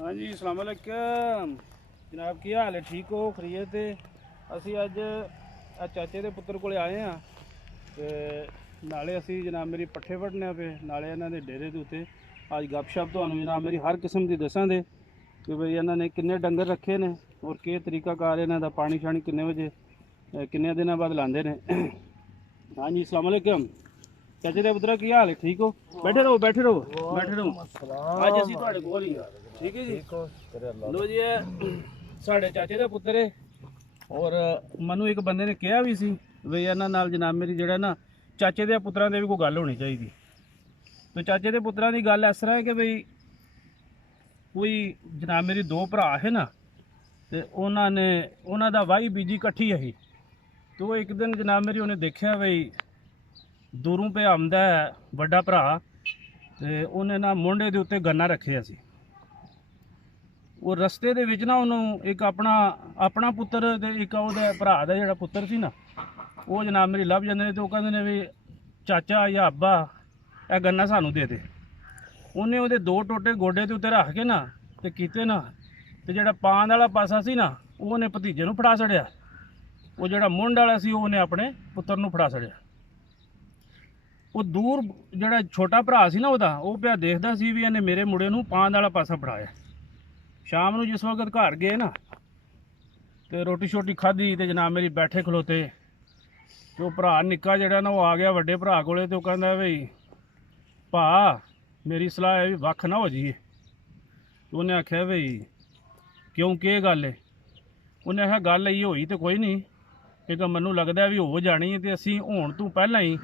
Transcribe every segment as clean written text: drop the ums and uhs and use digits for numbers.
हाँ जी, अस्सलाम वालेकुम जनाब, की हाल है? ठीक हो? खरीयत है? असी अज चाचे के पुत्र को आए हाँ तो नाले असी जनाब मेरी पट्ठे वढ़ने पे नाले इन्हों के डेरे के उत्ते अज गपशप तो जनाब मेरी हर किस्म की दसा दे कि बई इन्होंने किन्ने डंगर रखे ने और के तरीकाकार इन्हों का पानी शानी किन्ने बजे किन्ने दिनों बाद लाते हैं। हाँ जी, अस्सलाम वालेकुम चाचे के पुत्रा, की हाल है? ठीक हो? बैठे रहो बैठे रहो बैठे रहो। अज असी तुहाडे कोल ही ठीक है जी। लो जी, साढ़े चाचे का पुत्र है और मनु एक बंदे ने कहा भी सी बई इन्हां नाल जनाब मेरी जड़ा ना चाचे के पुत्रां दे भी कोई गल होनी चाहिए। तो चाचे के पुत्रां दी गल इस तरह है कि बई कोई जनाब मेरी दो भरा है ना, तो उन्हां दा वाही बीजी कट्ठी है। तो एक दिन जनाब मेरी उन्हें देखा बई दूरों पे आमदा है बड़ा भरा, तो उन्हें ना मुंडे दे उत्ते गन्ना रखे असी। वो रस्ते दे विच ना उन्होंने एक अपना अपना पुत्र ते एक उहदे भरा दा जिहड़ा पुत्र सी ना, वो जनाब मेरी लभ जांदे ने। तो कहंदे ने भी चाचा या अब्बा यह गन्ना सानू दे दे। उन्हें उहदे दो टोटे गोडे के उत्ते रख के ना ते कीते ना, ते जिहड़ा पान वाला पासा सी ना उहने भतीजे नूं फड़ा छड़िया, वो जिहड़ा मुंड वाला सी उहने अपने पुत्र नूं फड़ा छड़िया। वो दूर जिहड़ा छोटा भरा सी ना उहदा, वो पिया देखदा सी भी इहने मेरे मुंडे नूं पान वाला पासा फड़ाया। शाम को जिस वक्त घर गए ना तो रोटी शोटी खाधी तो जनाब मेरी बैठे खलोते, तो भरा निक्का जड़ा ना वो आ गया वड्डे भरा कोले, तो कहंदा बई भा मेरी सलाह है भी वक् ना हो जाइए। तो उन्हें आख्या बई क्यों, के गल है? उन्हें आख्या गल ये होई तो कोई नहीं, एक मैनू लगता भी हो जानी है, तो असी होने तो पहला ही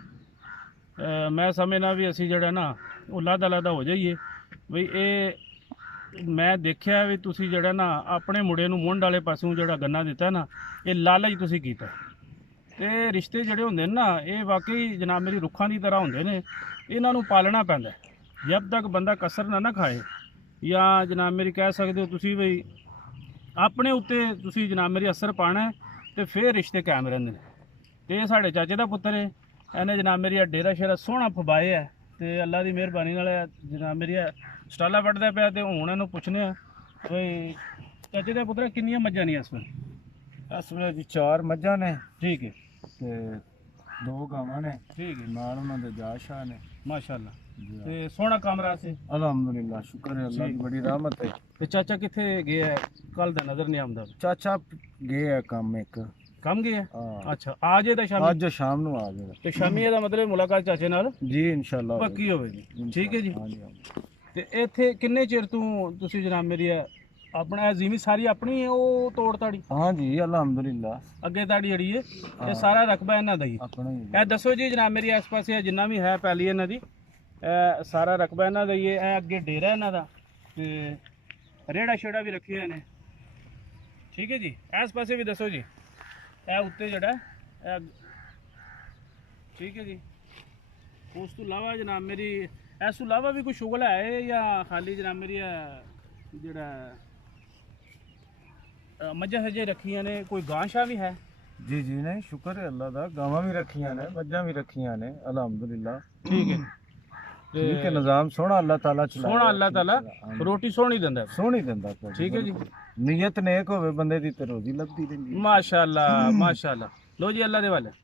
मैं समझना भी असी जड़ा ना वो लादा लादा हो जाइए। बई ये मैं देखा भी तुसी जड़ा ना अपने मुंडे नूं मुंड वाले पासों जड़ा गन्ना दिता ना, ये लालच तुसी कीता। ते रिश्ते जड़े होंदे ना ये वाकई जनाब मेरी रुखां की तरह होंदे ने, इन्हां नूं पालना पैंदा है। जब तक बंदा कसर ना खाए या जनाब मेरी कह सकते हो तुसी बई अपने उत्ते तुसी जनाब मेरी असर पाना है, तो फिर रिश्ते कायम रहिंदे ने। ते साढ़े चाचे का पुत्र है, इन्हें जनाब मेरी डेरा शेरा सोहना फबाया है, तो अल्लाह की मेहरबानी नाल जनाब मेरी स्टाला वड्डदा पिया। तो हुण इहनूं पुछने बई चाचे का पुत्र किन्नियां मज्जां ने इस वेले? इस वे जी 4 मज्झां ने ठीक है, ते 2 गावां ने, ठीक है, नाल उन्हां दे जाशाह ने। माशाअल्लाह। जी ते सोहना कमरा से अल्हम्दुलिल्लाह, शुक्र है अल्लाह की बड़ी रहमत है। ते चाचा कित्थे गया है? कल दा नजर नहीं आंदा। चाचा गए है काम एक। कम गया है? हाँ, अच्छा, आ जाए तो शामी? अज शाम नूं आ जाएगा। तो शामी दा मतलब मुलाकात चाचे नाल जी इंशाल्लाह पक्की होवेगी। ठीक है जी। हाँ जी, हाँ जी। ते इत्थे किन्ने चिर तों तुसी जनाब मेरी अपना ज़मीन सारी अपनी है वो तोड़ ताड़ी हाँ जी अल्हम्दुलिल्लाह, अगे ताड़ी जड़ी है हाँ। ये सारा रकबा इन्हां दा ही है? अपना ही ए दसो जी जनाब मेरी आस पास जिन्ना भी है पैली इन्हां दी, सारा रकबा इन्हां दा ही है। अगे डेरा इन्हां दा ते रेड़ा शेड़ा भी रखी ने। ठीक है जी, इस पासे भी दसो जी, ए उत्ते जड़ा है ठीक है जी। उस तो इलावा जनाब मेरी इस तो इलावा भी कोई शुगल है या खाली जनाब मेरी जड़ा मज्झां शज्जां रखियां ने, कोई गां शां भी है? जी जी नहीं, शुक्र है अल्लाह दा, गावां भी रखियां ने, मज्झां भी रखियां ने अल्हम्दुलिल्लाह। ठीक है, ठीक है, निजाम सोहना अल्लाह ताला चलाया। सोहना अल्लाह ताला रोटी सोहनी दिंदा है। सोहनी दिंदा पिया। ठीक है जी, नीयत नेक होवे बंदे दी ते रोजी लभदी रहिंदी। माशाअल्लाह माशाअल्लाह। लो जी अल्लाह दे वाले।